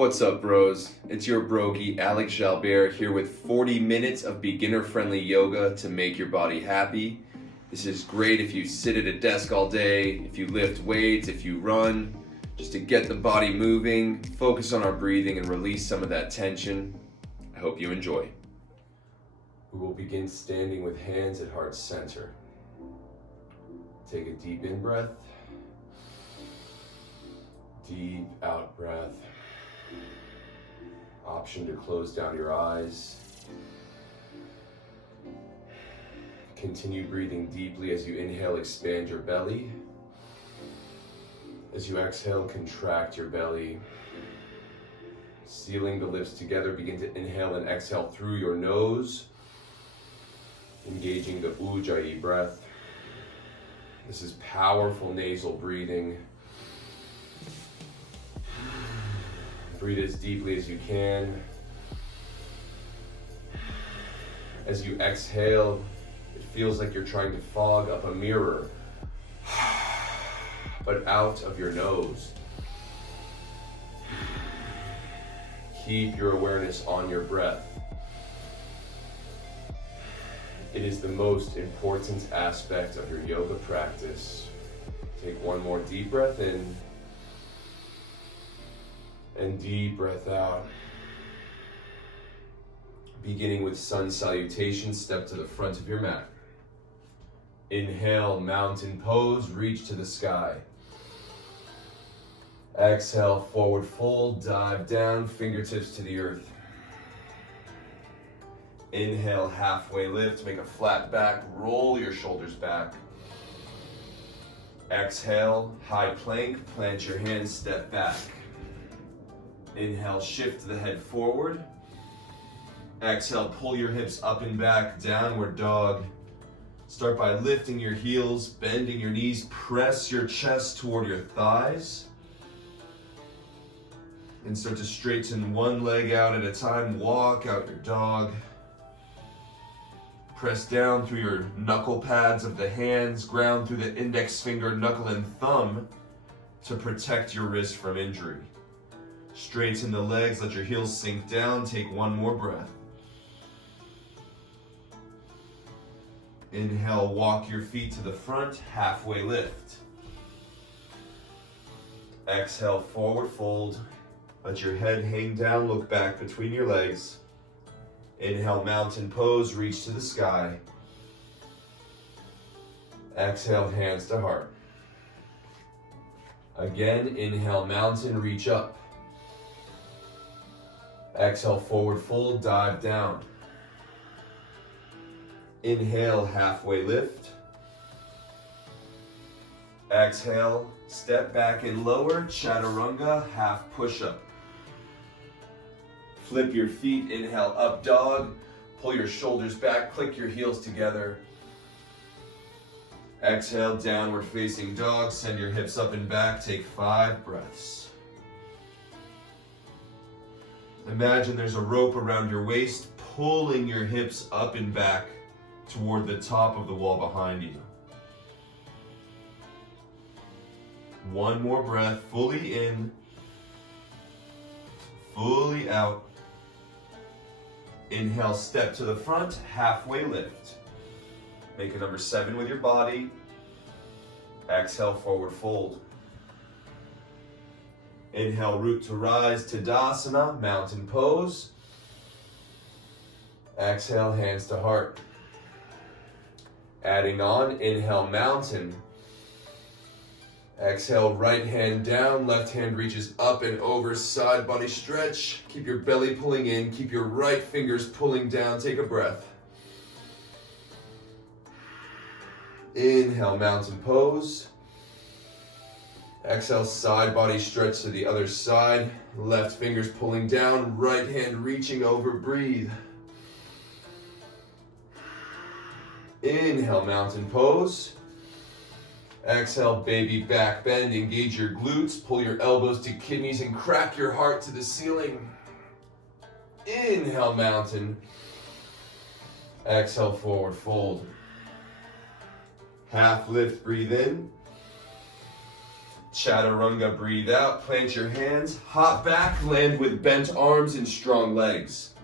What's up, bros? It's your brogi, Alex Jalbert, here with 40 minutes of beginner-friendly yoga to make your body happy. This is great if you sit at a desk all day, if you lift weights, if you run, just to get the body moving, focus on our breathing, and release some of that tension. I hope you enjoy. We will begin standing with hands at heart center. Take a deep in breath, deep out breath. Option to close down your eyes. Continue breathing deeply as you inhale, expand your belly. As you exhale, contract your belly. Sealing the lips together, begin to inhale and exhale through your nose, engaging the Ujjayi breath. This is powerful nasal breathing. Breathe as deeply as you can. As you exhale, it feels like you're trying to fog up a mirror, but out of your nose. Keep your awareness on your breath. It is the most important aspect of your yoga practice. Take one more deep breath in. And deep breath out. Beginning with sun salutation, step to the front of your mat. Inhale, mountain pose, reach to the sky. Exhale, forward fold, dive down, fingertips to the earth. Inhale, halfway lift, make a flat back, roll your shoulders back. Exhale, high plank, plant your hands, step back. Inhale, shift the head forward. Exhale, pull your hips up and back, downward dog. Start by lifting your heels, bending your knees, press your chest toward your thighs. And start to straighten one leg out at a time, walk out your dog. Press down through your knuckle pads of the hands, ground through the index finger, knuckle, and thumb to protect your wrist from injury. Straighten the legs, let your heels sink down, take one more breath. Inhale, walk your feet to the front, halfway lift. Exhale, forward fold. Let your head hang down, look back between your legs. Inhale, mountain pose, reach to the sky. Exhale, hands to heart. Again, inhale, mountain, reach up. Exhale, forward fold, dive down. Inhale, halfway lift. Exhale, step back and lower, chaturanga, half push-up. Flip your feet, inhale, up dog. Pull your shoulders back, click your heels together. Exhale, downward facing dog, send your hips up and back, take 5 breaths. Imagine there's a rope around your waist, pulling your hips up and back toward the top of the wall behind you. One more breath, fully in, fully out. Inhale, step to the front, halfway lift. Make a number 7 with your body. Exhale, forward fold. Inhale, root to rise, Tadasana, mountain pose. Exhale, hands to heart. Adding on, inhale, mountain. Exhale, right hand down, left hand reaches up and over, side body stretch. Keep your belly pulling in, keep your right fingers pulling down, take a breath. Inhale, mountain pose. Exhale, side body stretch to the other side. Left fingers pulling down, right hand reaching over, breathe. Inhale, mountain pose. Exhale, baby back bend, engage your glutes, pull your elbows to kidneys and crack your heart to the ceiling. Inhale, mountain. Exhale, forward fold. Half lift, breathe in. Chaturanga, breathe out, plant your hands, hop back, land with bent arms and strong legs.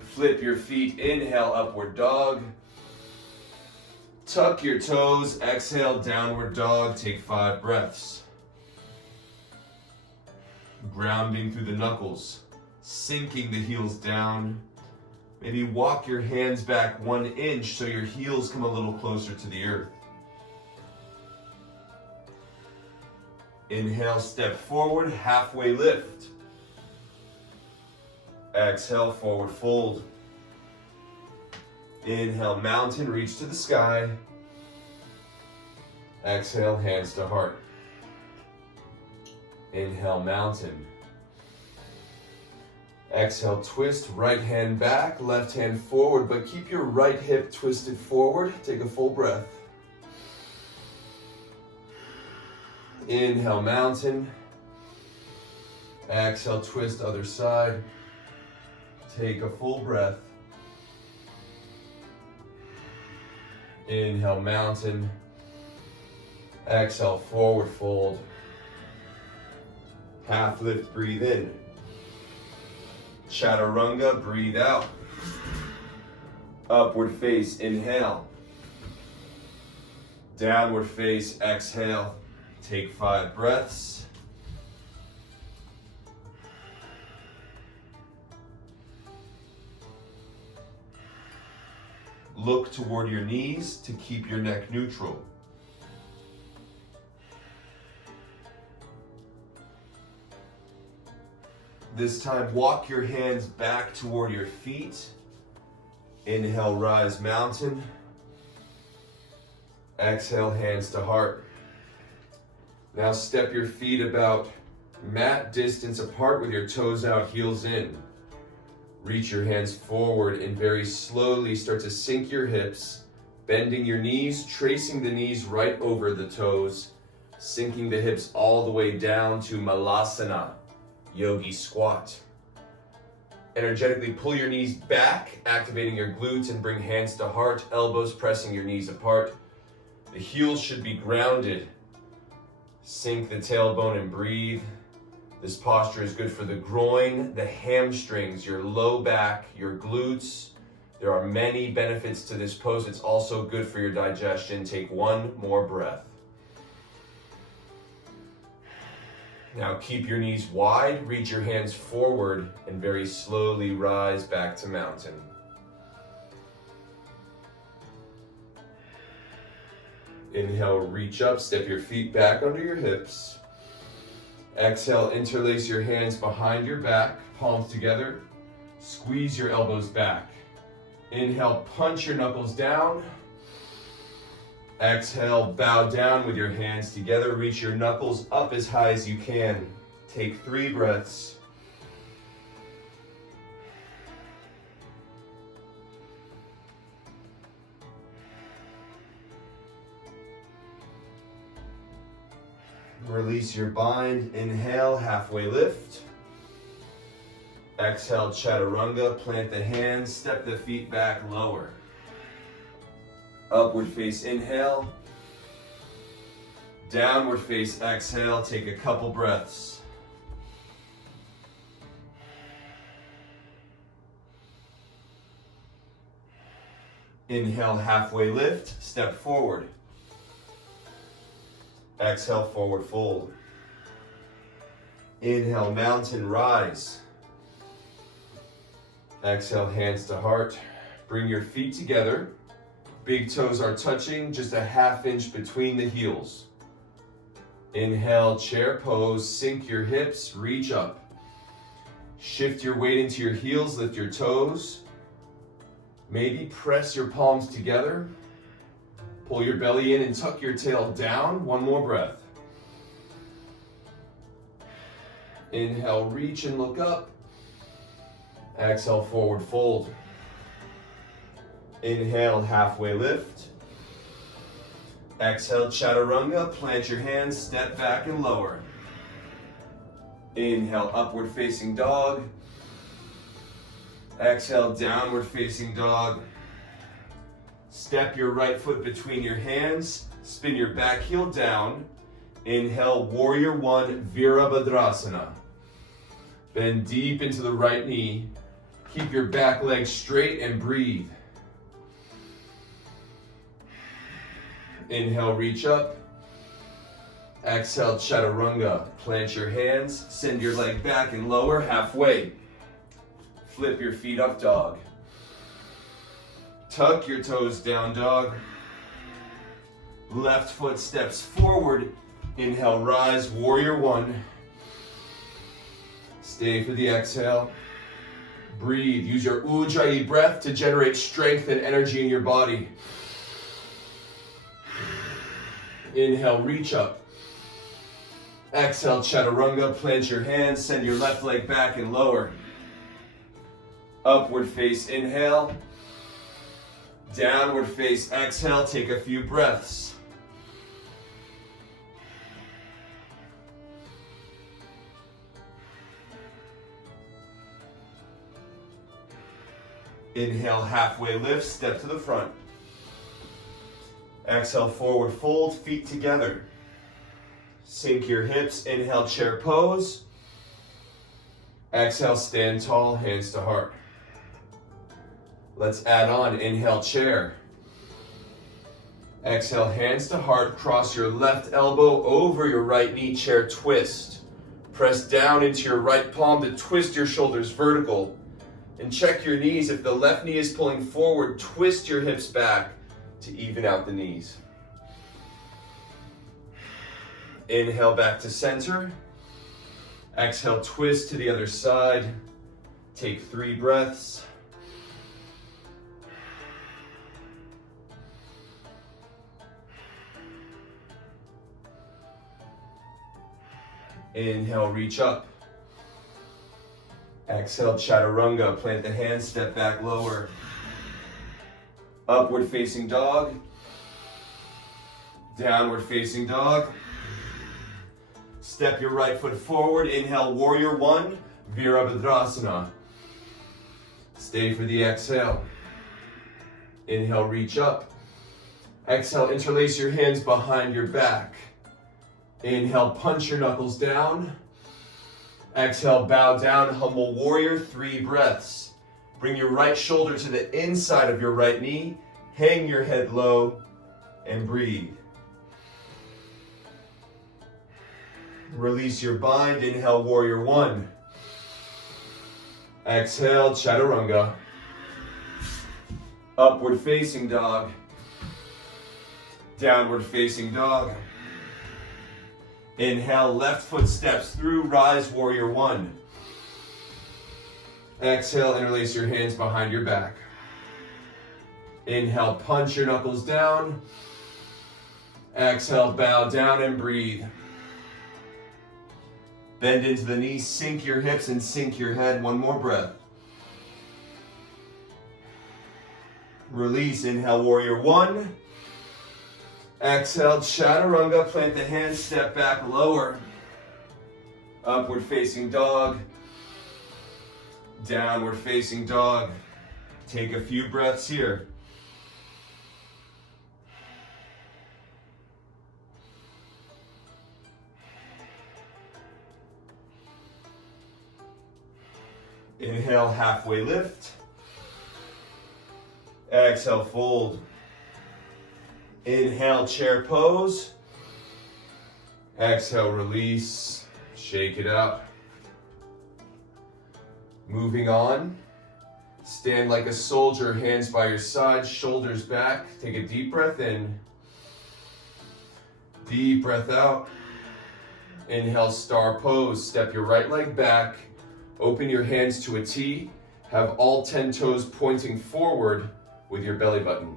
Flip your feet, inhale, upward dog. Tuck your toes, exhale, downward dog, take 5 breaths. Grounding through the knuckles, sinking the heels down. Maybe walk your hands back 1 inch so your heels come a little closer to the earth. Inhale, step forward, halfway lift. Exhale, forward fold. Inhale, mountain, reach to the sky. Exhale, hands to heart. Inhale, mountain. Exhale, twist, right hand back, left hand forward, but keep your right hip twisted forward. Take a full breath. Inhale, mountain. Exhale, twist other side. Take a full breath. Inhale, mountain. Exhale, forward fold. Half lift, breathe in. Chaturanga, breathe out. Upward face, inhale. Downward face, exhale. Take 5 breaths. Look toward your knees to keep your neck neutral. This time, walk your hands back toward your feet. Inhale, rise, mountain. Exhale, hands to heart. Now step your feet about mat distance apart with your toes out, heels in. Reach your hands forward and very slowly start to sink your hips, bending your knees, tracing the knees right over the toes, sinking the hips all the way down to Malasana, Yogi squat. Energetically pull your knees back, activating your glutes, and bring hands to heart, elbows pressing your knees apart. The heels should be grounded. Sink the tailbone and breathe. This posture is good for the groin, the hamstrings, your low back, your glutes. There are many benefits to this pose. It's also good for your digestion. Take 1 more breath. Now keep your knees wide, reach your hands forward, and very slowly rise back to mountain. Inhale, reach up, step your feet back under your hips. Exhale, interlace your hands behind your back, palms together. Squeeze your elbows back. Inhale, punch your knuckles down. Exhale, bow down with your hands together. Reach your knuckles up as high as you can. Take 3 breaths. Release your bind. Inhale, halfway lift. Exhale, chaturanga. Plant the hands, step the feet back, lower. Upward face, inhale. Downward face, exhale. Take a couple breaths. Inhale, halfway lift, step forward. Exhale, forward fold. Inhale, mountain, rise. Exhale, hands to heart. Bring your feet together. Big toes are touching, just a ½ inch between the heels. Inhale, chair pose, sink your hips, reach up. Shift your weight into your heels, lift your toes. Maybe press your palms together. Pull your belly in and tuck your tail down. 1 more breath. Inhale, reach and look up. Exhale, forward fold. Inhale, halfway lift. Exhale, chaturanga. Plant your hands, step back and lower. Inhale, upward facing dog. Exhale, downward facing dog. Step your right foot between your hands. Spin your back heel down. Inhale, warrior one, Virabhadrasana. Bend deep into the right knee. Keep your back leg straight and breathe. Inhale, reach up. Exhale, chaturanga. Plant your hands, send your leg back and lower halfway. Flip your feet up, dog. Tuck your toes down, dog. Left foot steps forward. Inhale, rise, warrior one. Stay for the exhale. Breathe. Use your Ujjayi breath to generate strength and energy in your body. Inhale, reach up. Exhale, chaturanga. Plant your hands. Send your left leg back and lower. Upward face, inhale. Downward face, exhale. Take a few breaths. Inhale, halfway lift, step to the front. Exhale, forward fold, feet together. Sink your hips, inhale, chair pose. Exhale, stand tall, hands to heart. Let's add on, inhale, chair. Exhale, hands to heart, cross your left elbow over your right knee, chair twist. Press down into your right palm to twist your shoulders vertical. And check your knees. If the left knee is pulling forward, twist your hips back to even out the knees. Inhale back to center. Exhale, twist to the other side. Take 3 breaths. Inhale, reach up. Exhale, chaturanga. Plant the hands, step back, lower. Upward facing dog. Downward facing dog. Step your right foot forward. Inhale, warrior one, Virabhadrasana. Stay for the exhale. Inhale, reach up. Exhale, interlace your hands behind your back. Inhale, punch your knuckles down. Exhale, bow down, humble warrior, 3 breaths. Bring your right shoulder to the inside of your right knee. Hang your head low and breathe. Release your bind. Inhale, warrior one. Exhale, chaturanga. Upward facing dog. Downward facing dog. Inhale, left foot steps through, rise, warrior one. Exhale, interlace your hands behind your back. Inhale, punch your knuckles down. Exhale, bow down and breathe. Bend into the knees, sink your hips and sink your head. One more breath. Release, inhale, warrior one. Exhale, chaturanga, plant the hands, step back, lower. Upward facing dog. Downward facing dog. Take a few breaths here. Inhale, halfway lift. Exhale, fold. Inhale, chair pose. Exhale, release. Shake it out. Moving on. Stand like a soldier, hands by your side, shoulders back. Take a deep breath in. Deep breath out. Inhale, star pose. Step your right leg back. Open your hands to a T. Have all 10 toes pointing forward with your belly button.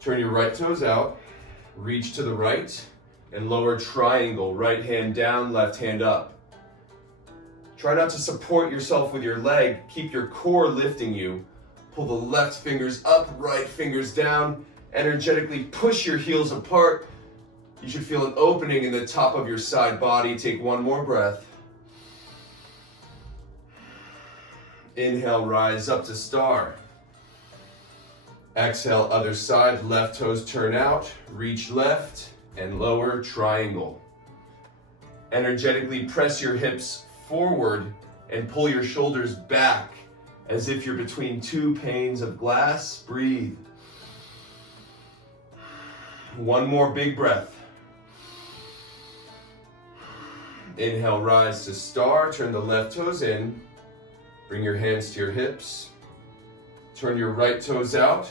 Turn your right toes out, reach to the right, and lower triangle, right hand down, left hand up. Try not to support yourself with your leg, keep your core lifting you. Pull the left fingers up, right fingers down, energetically push your heels apart. You should feel an opening in the top of your side body. Take one more breath. Inhale, rise up to star. Exhale, other side, left toes turn out, reach left, and lower triangle. Energetically press your hips forward and pull your shoulders back as if you're between two panes of glass. Breathe. One more big breath. Inhale, rise to star. Turn the left toes in. Bring your hands to your hips. Turn your right toes out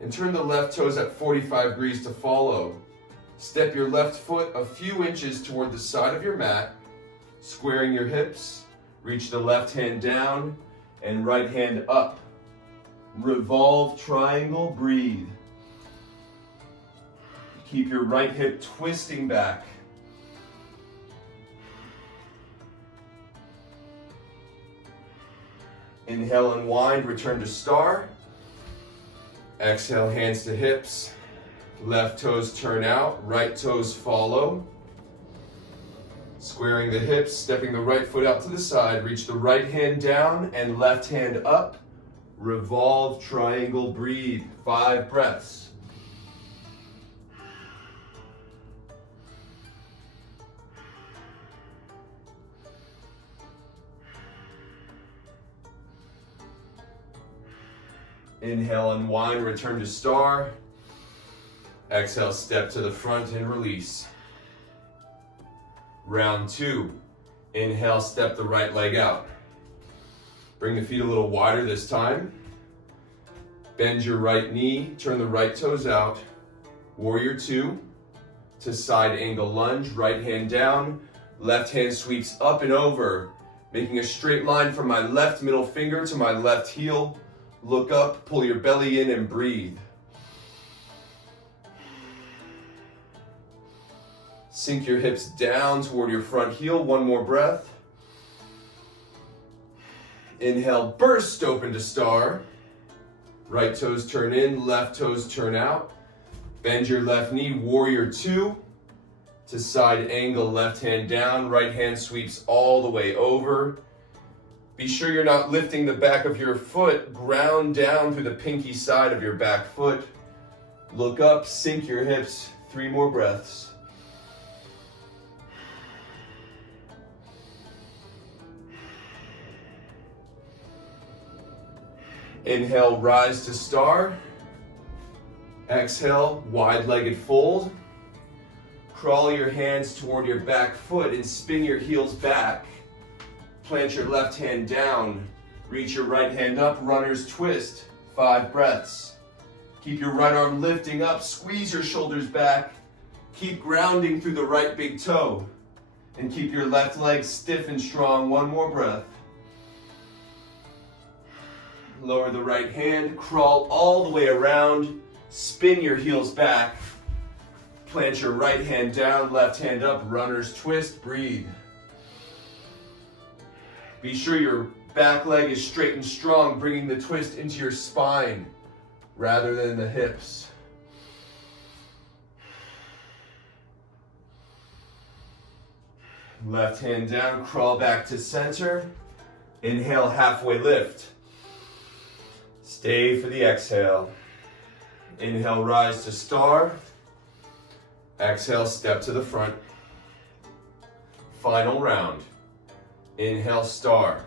and turn the left toes at 45 degrees to follow. Step your left foot a few inches toward the side of your mat, squaring your hips. Reach the left hand down and right hand up. Revolve triangle, breathe. Keep your right hip twisting back. Inhale, unwind, return to star. Exhale, hands to hips. Left toes turn out, right toes follow. Squaring the hips, stepping the right foot out to the side. Reach the right hand down and left hand up. Revolve triangle, breathe. 5 breaths. Inhale, unwind, return to star. Exhale, step to the front and release. Round 2. Inhale, step the right leg out. Bring the feet a little wider this time. Bend your right knee, turn the right toes out. Warrior 2. To side angle lunge, right hand down. Left hand sweeps up and over, making a straight line from my left middle finger to my left heel. Look up, pull your belly in and breathe. Sink your hips down toward your front heel. One more breath. Inhale, burst open to star. Right toes turn in, left toes turn out. Bend your left knee, warrior 2. To side angle, left hand down, right hand sweeps all the way over. Be sure you're not lifting the back of your foot. Ground down through the pinky side of your back foot. Look up, sink your hips. 3 more breaths. Inhale, rise to star. Exhale, wide-legged fold. Crawl your hands toward your back foot and spin your heels back. Plant your left hand down. Reach your right hand up, runner's twist. 5 breaths. Keep your right arm lifting up, squeeze your shoulders back. Keep grounding through the right big toe. And keep your left leg stiff and strong. 1 more breath. Lower the right hand, crawl all the way around, spin your heels back. Plant your right hand down, left hand up, runner's twist, breathe. Be sure your back leg is straight and strong, bringing the twist into your spine rather than the hips. Left hand down, crawl back to center. Inhale, halfway lift. Stay for the exhale. Inhale, rise to star. Exhale, step to the front. Final round. Inhale, star.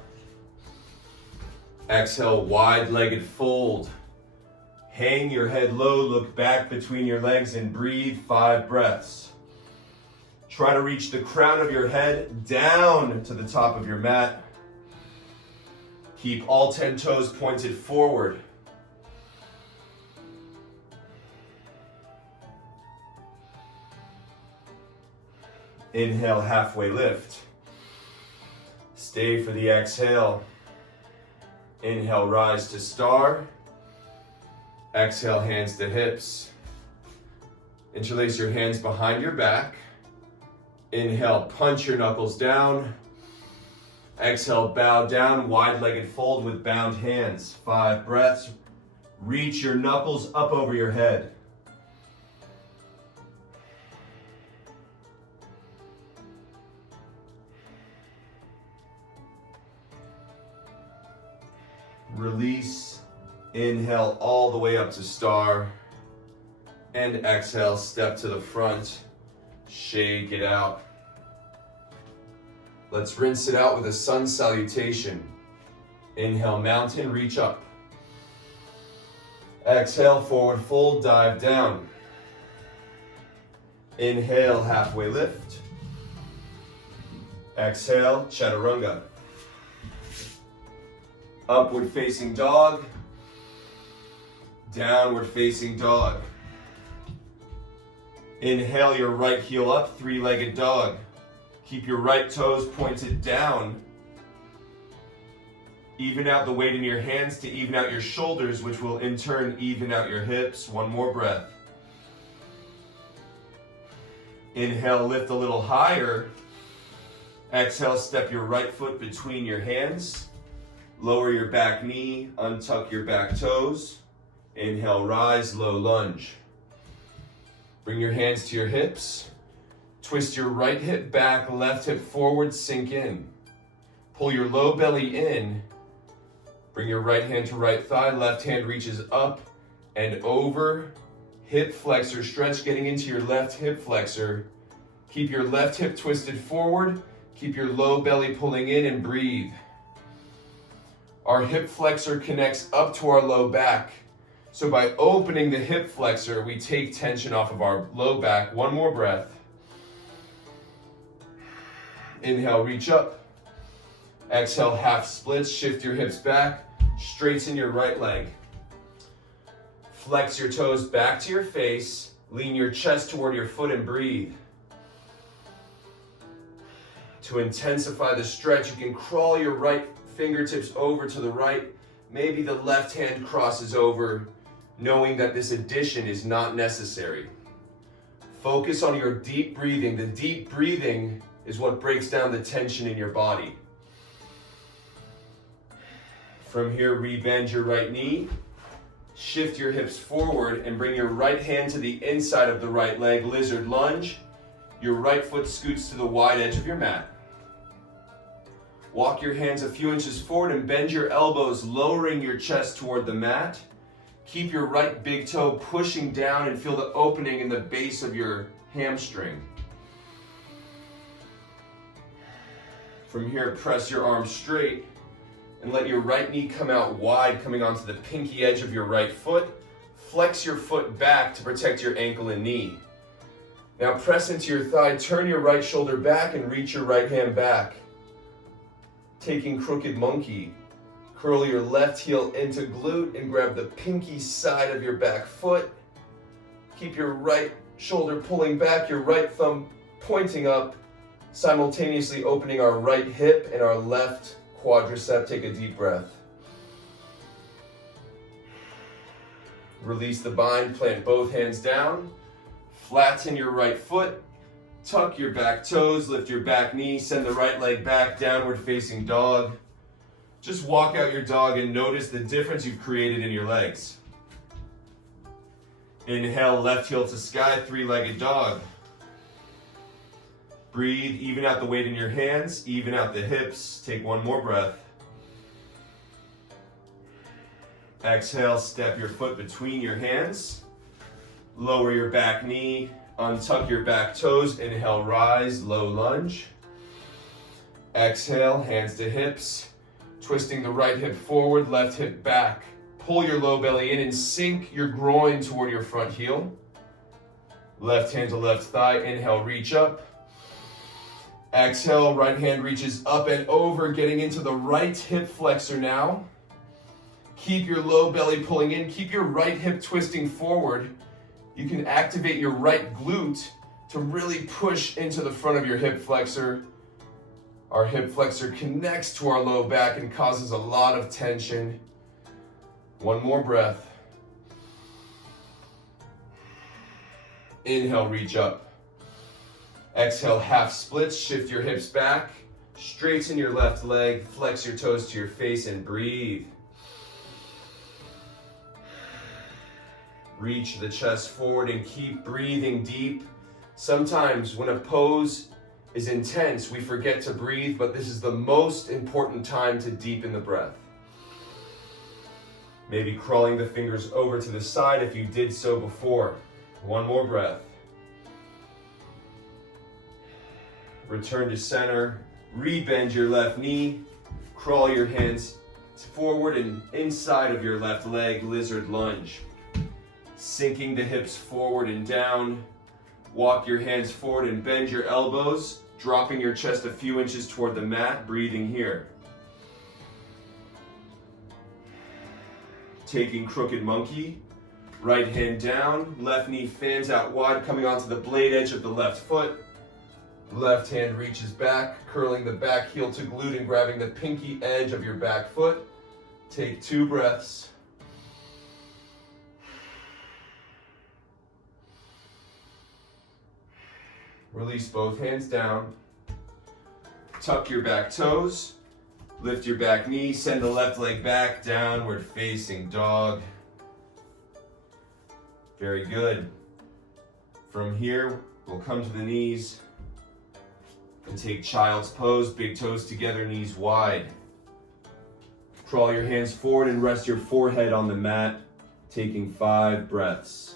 Exhale, wide-legged fold. Hang your head low, look back between your legs and breathe. 5 breaths. Try to reach the crown of your head down to the top of your mat. Keep all 10 toes pointed forward. Inhale, halfway lift. Stay for the exhale. Inhale, rise to star. Exhale, hands to hips. Interlace your hands behind your back. Inhale, punch your knuckles down. Exhale, bow down, wide-legged fold with bound hands. 5 breaths. Reach your knuckles up over your head. Release. Inhale all the way up to star. And exhale, step to the front. Shake it out. Let's rinse it out with a sun salutation. Inhale, mountain, reach up. Exhale, forward fold, dive down. Inhale, halfway lift. Exhale, chaturanga. Upward facing dog. Downward facing dog. Inhale your right heel up, three-legged dog. Keep your right toes pointed down. Even out the weight in your hands to even out your shoulders, which will in turn even out your hips. One more breath. Inhale, lift a little higher. Exhale, step your right foot between your hands. Lower your back knee, untuck your back toes. Inhale, rise, low lunge. Bring your hands to your hips. Twist your right hip back, left hip forward, sink in. Pull your low belly in. Bring your right hand to right thigh, left hand reaches up and over. Hip flexor stretch, getting into your left hip flexor. Keep your left hip twisted forward. Keep your low belly pulling in and breathe. Our hip flexor connects up to our low back. So by opening the hip flexor, we take tension off of our low back. One more breath. Inhale, reach up. Exhale, half splits. Shift your hips back. Straighten your right leg. Flex your toes back to your face. Lean your chest toward your foot and breathe. To intensify the stretch, you can crawl your right fingertips over to the right. Maybe the left hand crosses over, knowing that this addition is not necessary. Focus on your deep breathing. The deep breathing is what breaks down the tension in your body. From here, rebend your right knee. Shift your hips forward and bring your right hand to the inside of the right leg, lizard lunge. Your right foot scoots to the wide edge of your mat. Walk your hands a few inches forward and bend your elbows, lowering your chest toward the mat. Keep your right big toe pushing down and feel the opening in the base of your hamstring. From here, press your arms straight and let your right knee come out wide, coming onto the pinky edge of your right foot. Flex your foot back to protect your ankle and knee. Now press into your thigh, turn your right shoulder back and reach your right hand back. Taking crooked monkey, curl your left heel into glute and grab the pinky side of your back foot. Keep your right shoulder pulling back, your right thumb pointing up, simultaneously opening our right hip and our left quadricep. Take a deep breath. Release the bind, plant both hands down. Flatten your right foot. Tuck your back toes, lift your back knee, send the right leg back, downward facing dog. Just walk out your dog and notice the difference you've created in your legs. Inhale, left heel to sky, three-legged dog. Breathe, even out the weight in your hands, even out the hips. Take one more breath. Exhale, step your foot between your hands. Lower your back knee, untuck your back toes. Inhale, rise, low lunge. Exhale, hands to hips. Twisting the right hip forward, left hip back. Pull your low belly in and sink your groin toward your front heel. Left hand to left thigh. Inhale, reach up. Exhale, right hand reaches up and over, getting into the right hip flexor now. Keep your low belly pulling in. Keep your right hip twisting forward. You can activate your right glute to really push into the front of your hip flexor. Our hip flexor connects to our low back and causes a lot of tension. One more breath. Inhale, reach up. Exhale, half splits. Shift your hips back. Straighten your left leg. Flex your toes to your face and breathe. Reach the chest forward and keep breathing deep. Sometimes when a pose is intense, we forget to breathe, but this is the most important time to deepen the breath. Maybe crawling the fingers over to the side if you did so before. One more breath. Return to center. Rebend your left knee. Crawl your hands forward and inside of your left leg, lizard lunge. Sinking the hips forward and down. Walk your hands forward and bend your elbows, dropping your chest a few inches toward the mat, breathing here. Taking crooked monkey. Right hand down, left knee fans out wide, coming onto the blade edge of the left foot. Left hand reaches back, curling the back heel to glute and grabbing the pinky edge of your back foot. Take 2 breaths. Release both hands down. Tuck your back toes. Lift your back knee. Send the left leg back, downward facing dog. Very good. From here, we'll come to the knees and take child's pose, big toes together, knees wide. Crawl your hands forward and rest your forehead on the mat, taking 5 breaths.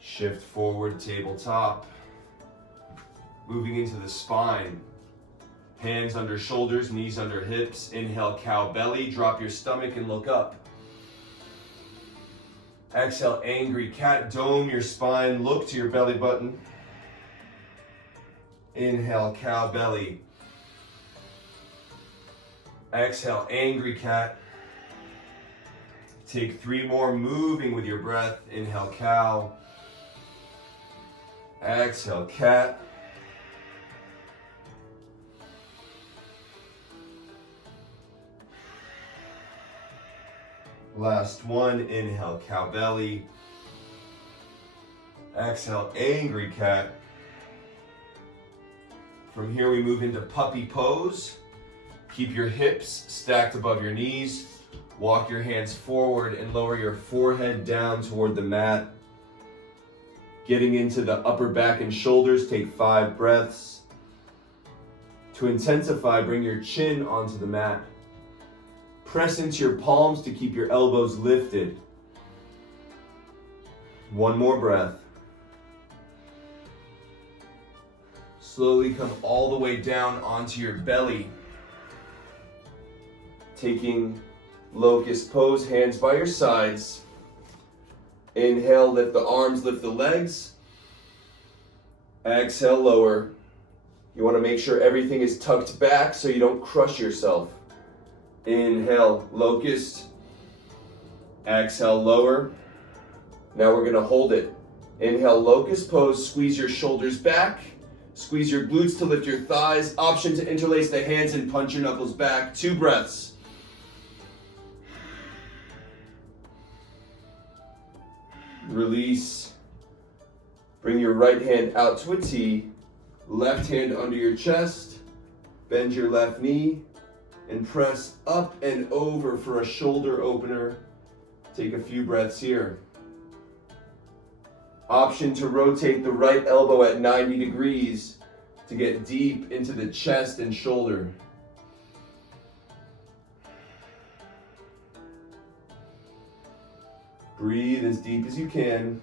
Shift forward, tabletop. Moving into the spine. Hands under shoulders, knees under hips. Inhale, cow belly. Drop your stomach and look up. Exhale, angry cat. Dome your spine. Look to your belly button. Inhale, cow belly. Exhale, angry cat. Take 3 more, moving with your breath. Inhale, cow. Exhale, cat. Last one, inhale, cow belly. Exhale, angry cat. From here we move into puppy pose. Keep your hips stacked above your knees. Walk your hands forward and lower your forehead down toward the mat. Getting into the upper back and shoulders, take 5 breaths. To intensify, bring your chin onto the mat. Press into your palms to keep your elbows lifted. 1 more breath. Slowly come all the way down onto your belly. Taking locust pose, hands by your sides. Inhale, lift the arms, lift the legs. Exhale, lower. You want to make sure everything is tucked back so you don't crush yourself. Inhale, locust. Exhale, lower. Now we're going to hold it. Inhale, locust pose. Squeeze your shoulders back. Squeeze your glutes to lift your thighs. Option to interlace the hands and punch your knuckles back. 2 breaths. Release. Bring your right hand out to a T. Left hand under your chest. Bend your left knee. And press up and over for a shoulder opener. Take a few breaths here. Option to rotate the right elbow at 90 degrees to get deep into the chest and shoulder. Breathe as deep as you can.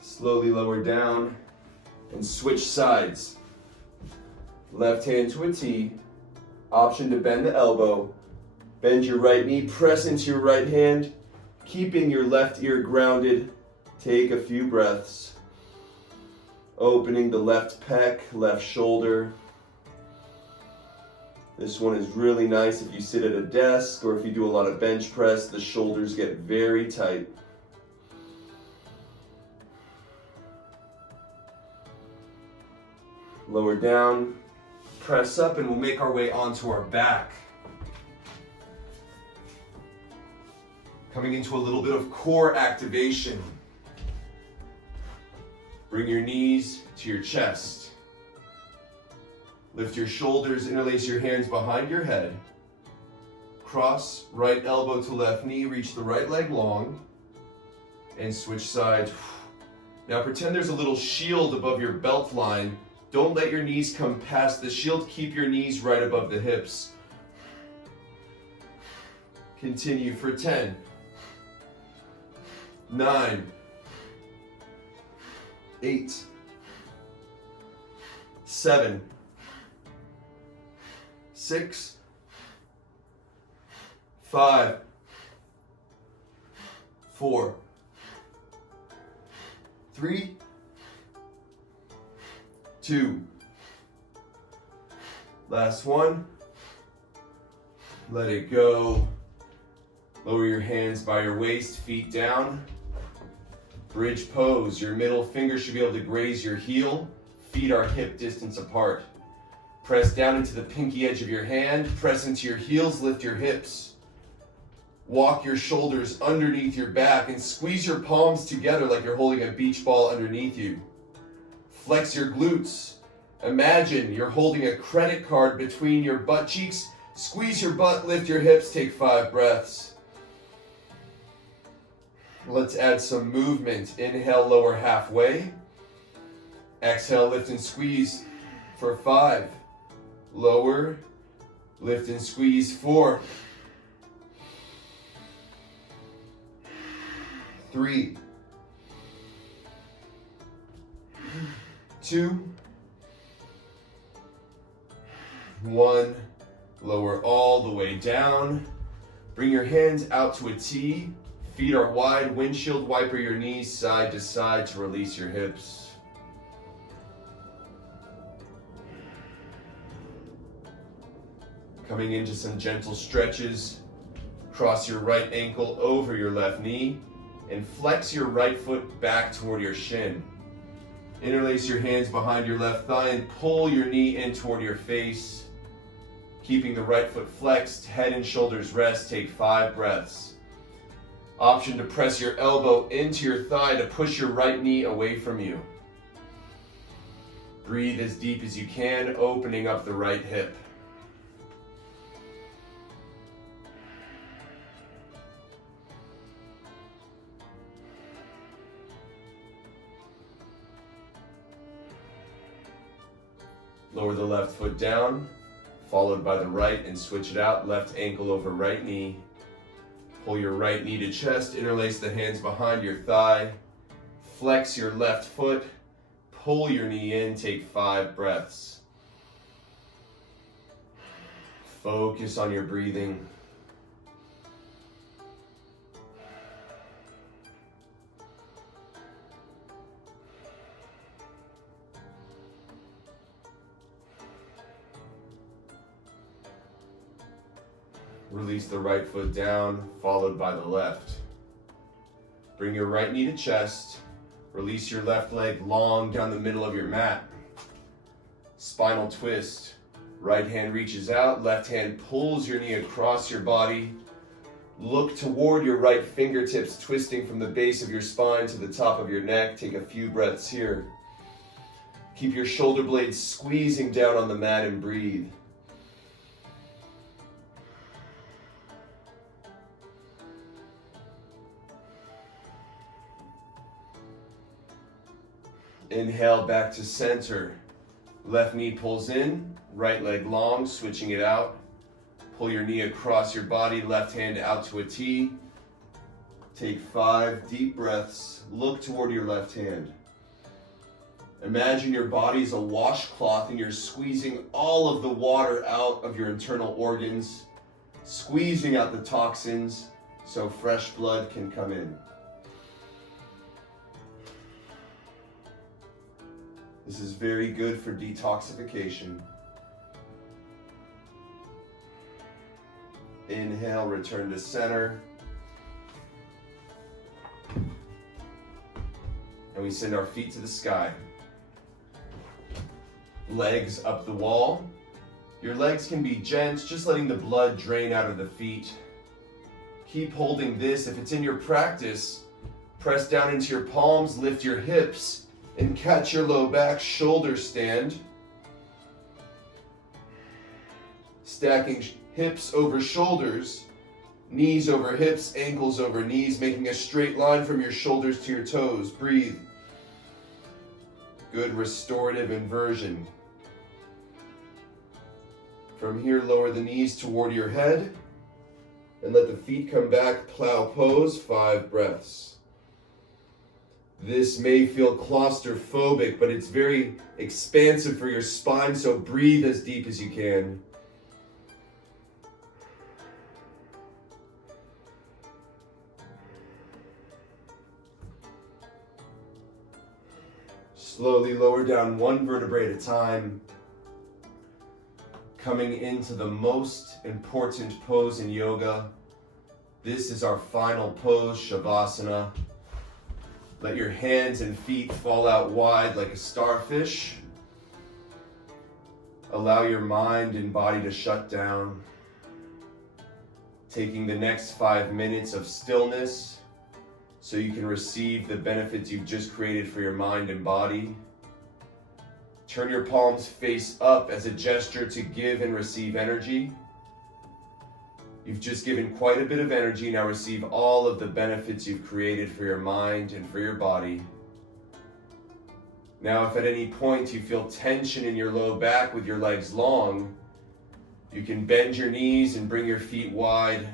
Slowly lower down and switch sides. Left hand to a T. Option to bend the elbow. Bend your right knee, press into your right hand, keeping your left ear grounded. Take a few breaths. Opening the left pec, left shoulder. This one is really nice if you sit at a desk or if you do a lot of bench press, the shoulders get very tight. Lower down, press up, and we'll make our way onto our back. Coming into a little bit of core activation. Bring your knees to your chest. Lift your shoulders, interlace your hands behind your head. Cross right elbow to left knee, reach the right leg long, and switch sides. Now pretend there's a little shield above your belt line. Don't let your knees come past the shield. Keep your knees right above the hips. Continue for 10, 9, 8, 7, 6, 5, 4, 3, 2. Last one. Let it go. Lower your hands by your waist, feet down. Bridge pose. Your middle finger should be able to graze your heel. Feet are hip distance apart. Press down into the pinky edge of your hand. Press into your heels, lift your hips. Walk your shoulders underneath your back and squeeze your palms together like you're holding a beach ball underneath you. Flex your glutes. Imagine you're holding a credit card between your butt cheeks. Squeeze your butt, lift your hips, take 5 breaths. Let's add some movement. Inhale, lower halfway. Exhale, lift and squeeze for 5. Lower, lift and squeeze 4. 3, 2, 1. Lower all the way down. Bring your hands out to a T. Feet are wide. Windshield wiper your knees side to side to release your hips. Coming into some gentle stretches. Cross your right ankle over your left knee and flex your right foot back toward your shin. Interlace your hands behind your left thigh and pull your knee in toward your face. Keeping the right foot flexed, head and shoulders rest, take 5 breaths. Option to press your elbow into your thigh to push your right knee away from you. Breathe as deep as you can, opening up the right hip. Lower the left foot down, followed by the right, and switch it out. Left ankle over right knee. Pull your right knee to chest, interlace the hands behind your thigh. Flex your left foot, pull your knee in, take 5 breaths. Focus on your breathing. Release the right foot down, followed by the left. Bring your right knee to chest. Release your left leg long down the middle of your mat. Spinal twist. Right hand reaches out, left hand pulls your knee across your body. Look toward your right fingertips, twisting from the base of your spine to the top of your neck. Take a few breaths here. Keep your shoulder blades squeezing down on the mat and breathe. Inhale back to center. Left knee pulls in, right leg long, switching it out. Pull your knee across your body, left hand out to a T. Take 5 deep breaths. Look toward your left hand. Imagine your body's a washcloth and you're squeezing all of the water out of your internal organs, squeezing out the toxins so fresh blood can come in. This is very good for detoxification. Inhale, return to center. And we send our feet to the sky. Legs up the wall. Your legs can be gent, just letting the blood drain out of the feet. Keep holding this. If it's in your practice, press down into your palms, lift your hips, and catch your low back, shoulder stand. Stacking hips over shoulders. Knees over hips, ankles over knees, making a straight line from your shoulders to your toes. Breathe. Good restorative inversion. From here, lower the knees toward your head and let the feet come back. Plow pose, 5 breaths. This may feel claustrophobic, but it's very expansive for your spine, so breathe as deep as you can. Slowly lower down 1 vertebrae at a time, coming into the most important pose in yoga. This is our final pose, Savasana. Let your hands and feet fall out wide like a starfish. Allow your mind and body to shut down. Taking the next 5 minutes of stillness so you can receive the benefits you've just created for your mind and body. Turn your palms face up as a gesture to give and receive energy. You've just given quite a bit of energy. Now receive all of the benefits you've created for your mind and for your body. Now, if at any point you feel tension in your low back with your legs long, you can bend your knees and bring your feet wide,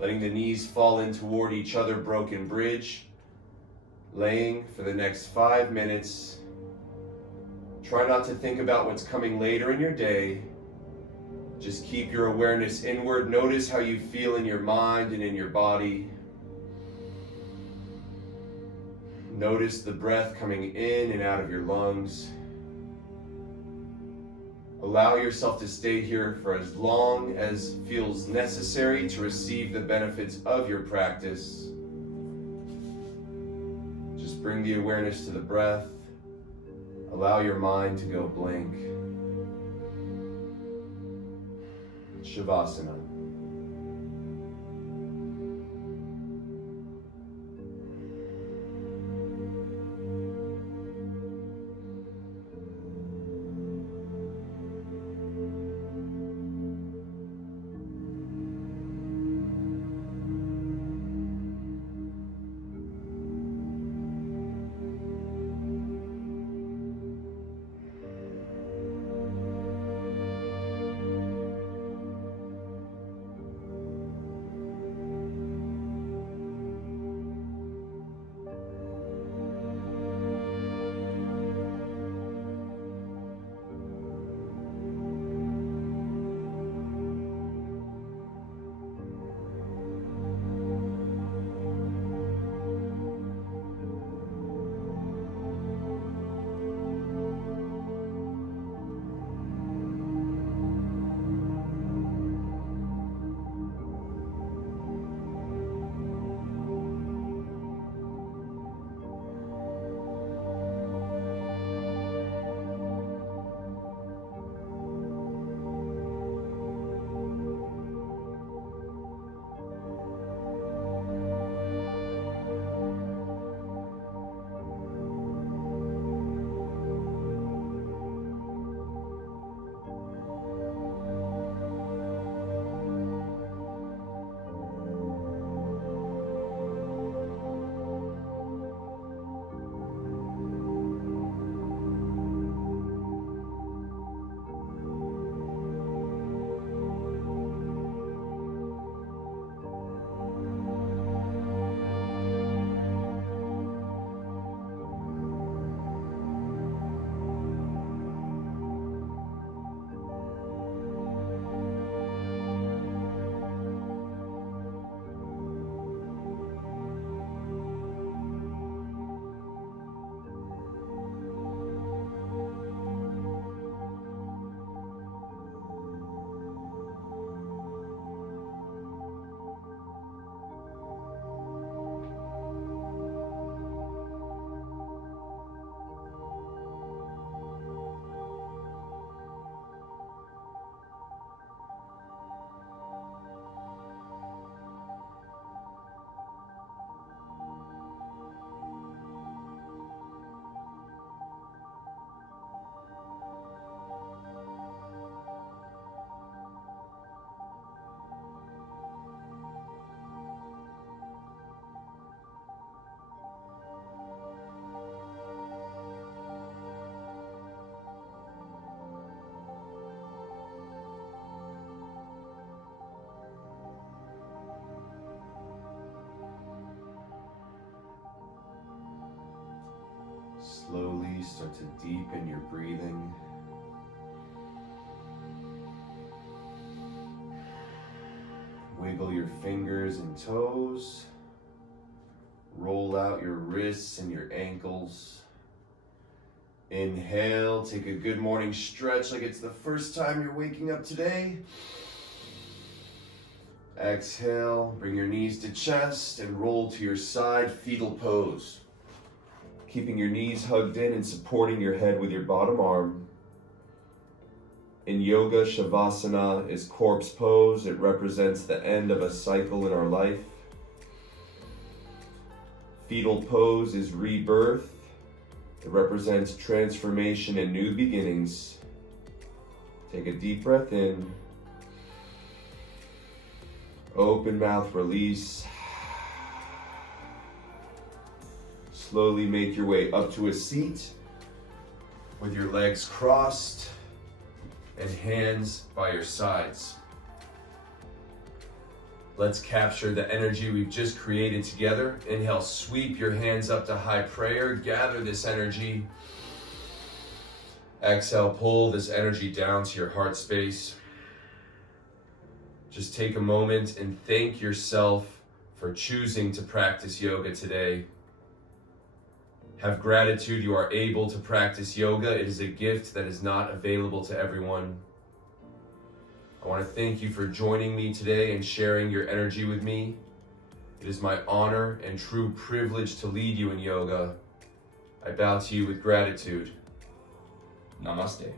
letting the knees fall in toward each other, broken bridge. Laying for the next 5 minutes. Try not to think about what's coming later in your day. Just keep your awareness inward. Notice how you feel in your mind and in your body. Notice the breath coming in and out of your lungs. Allow yourself to stay here for as long as feels necessary to receive the benefits of your practice. Just bring the awareness to the breath. Allow your mind to go blank. Savasana. Slowly start to deepen your breathing. Wiggle your fingers and toes. Roll out your wrists and your ankles. Inhale, take a good morning stretch like it's the first time you're waking up today. Exhale, bring your knees to chest and roll to your side, fetal pose. Keeping your knees hugged in and supporting your head with your bottom arm. In yoga, Savasana is corpse pose. It represents the end of a cycle in our life. Fetal pose is rebirth. It represents transformation and new beginnings. Take a deep breath in. Open mouth, release. Slowly make your way up to a seat with your legs crossed and hands by your sides. Let's capture the energy we've just created together. Inhale, sweep your hands up to high prayer. Gather this energy. Exhale, pull this energy down to your heart space. Just take a moment and thank yourself for choosing to practice yoga today. Have gratitude you are able to practice yoga. It is a gift that is not available to everyone. I want to thank you for joining me today and sharing your energy with me. It is my honor and true privilege to lead you in yoga. I bow to you with gratitude. Namaste.